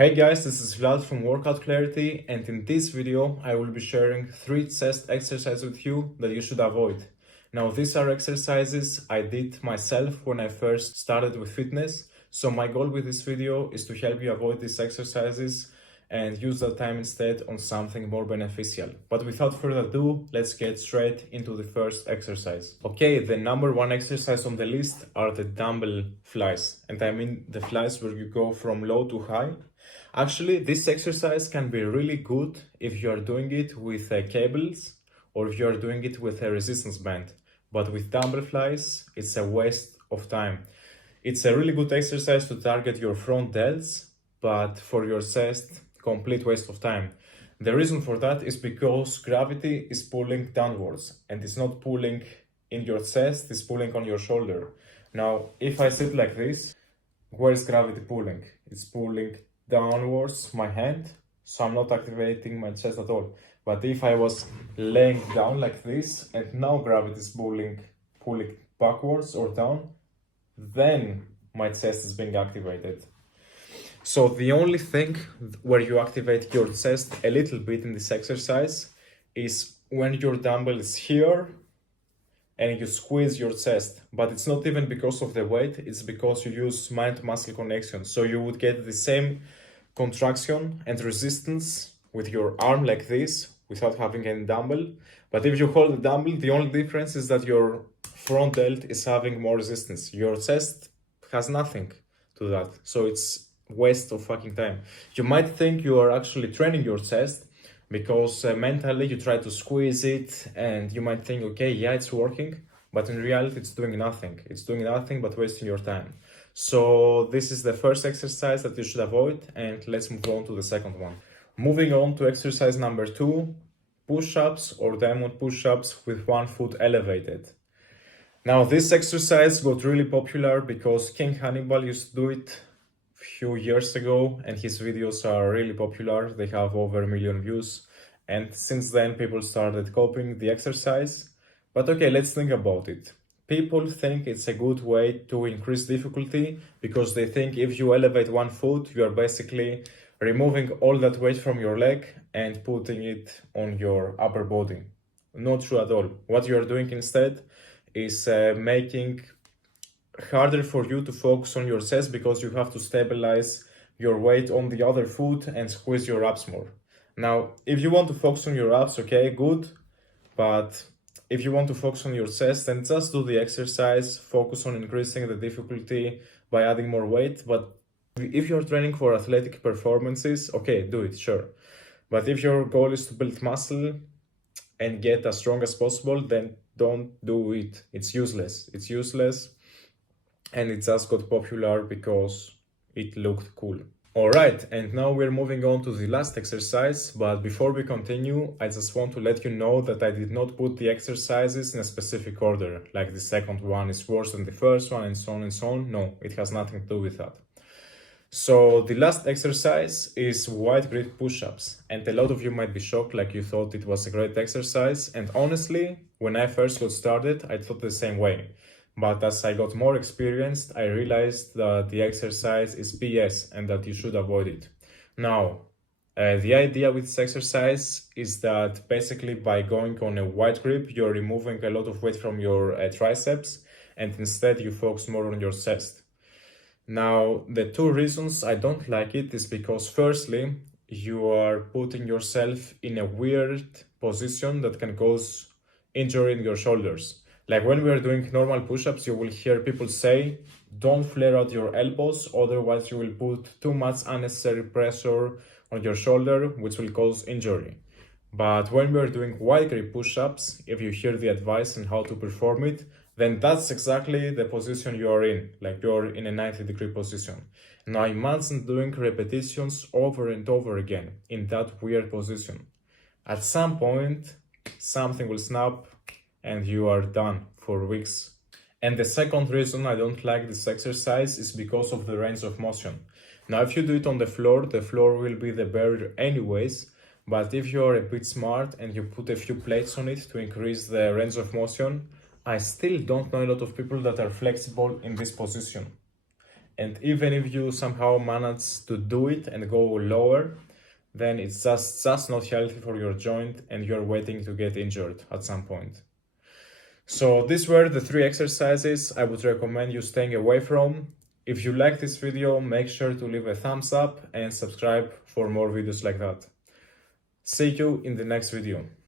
Hey guys, this is Vlad from Workout Clarity, and in this video I will be sharing 3 chest exercises with you that you should avoid. Now these are exercises I did myself when I first started with fitness, so my goal with this video is to help you avoid these exercises and use that time instead on something more beneficial. But without further ado, let's get straight into the first exercise. Okay, the number 1 exercise on the list are the dumbbell flies, and I mean the flies where you go from low to high. Actually, this exercise can be really good if you are doing it with cables or if you are doing it with a resistance band. But with dumbbell flies, it's a waste of time. It's a really good exercise to target your front delts, but for your chest, complete waste of time. The reason for that is because gravity is pulling downwards and it's not pulling in your chest, it's pulling on your shoulder. Now, if I sit like this, where is gravity pulling? It's pulling downwards my hand, so I'm not activating my chest at all. But if I was laying down like this and now gravity is pulling backwards or down, then my chest is being activated. So the only thing where you activate your chest a little bit in this exercise is when your dumbbell is here and you squeeze your chest, but it's not even because of the weight, it's because you use mind-muscle connection. So you would get the same contraction and resistance with your arm like this without having any dumbbell. But if you hold the dumbbell, the only difference is that your front delt is having more resistance. Your chest has nothing to that. So it's waste of fucking time. You might think you are actually training your chest because mentally you try to squeeze it and you might think, okay, yeah, it's working, but in reality it's doing nothing. It's doing nothing but wasting your time. So this is the first exercise that you should avoid, and let's move on to the second one. Moving on to exercise number 2, push-ups or diamond push-ups with one foot elevated. Now this exercise got really popular because King Hannibal used to do it few years ago and his videos are really popular. They have over 1 million views, and since then people started copying the exercise. But okay, let's think about it. People think it's a good way to increase difficulty because they think if you elevate one foot, you are basically removing all that weight from your leg and putting it on your upper body. Not true at all. What you are doing instead is making harder for you to focus on your chest because you have to stabilize your weight on the other foot and squeeze your abs more. Now, if you want to focus on your abs, okay, good. But if you want to focus on your chest, then just do the exercise, focus on increasing the difficulty by adding more weight. But if you're training for athletic performances, okay, do it, sure. But if your goal is to build muscle and get as strong as possible, then don't do it. It's useless. It's useless. And it just got popular because it looked cool. Alright, and now we're moving on to the last exercise, but before we continue, I just want to let you know that I did not put the exercises in a specific order, like the second one is worse than the first one and so on and so on. No, it has nothing to do with that. So the last exercise is wide grip push-ups, and a lot of you might be shocked, like you thought it was a great exercise, and honestly, when I first got started, I thought the same way. But as I got more experienced, I realized that the exercise is BS and that you should avoid it. Now, the idea with this exercise is that basically by going on a wide grip, you're removing a lot of weight from your triceps, and instead you focus more on your chest. Now, the 2 reasons I don't like it is because firstly, you are putting yourself in a weird position that can cause injury in your shoulders. Like when we are doing normal push-ups, you will hear people say, don't flare out your elbows, otherwise you will put too much unnecessary pressure on your shoulder, which will cause injury. But when we are doing wide grip push-ups, if you hear the advice on how to perform it, then that's exactly the position you are in, like you're in a 90-degree position. Now imagine doing repetitions over and over again in that weird position. At some point, something will snap and you are done for weeks. And the second reason I don't like this exercise is because of the range of motion. Now, if you do it on the floor will be the barrier anyways, but if you are a bit smart and you put a few plates on it to increase the range of motion, I still don't know a lot of people that are flexible in this position. And even if you somehow manage to do it and go lower, then it's just not healthy for your joint and you're waiting to get injured at some point. So these were the 3 exercises I would recommend you staying away from. If you like this video, make sure to leave a thumbs up and subscribe for more videos like that. See you in the next video.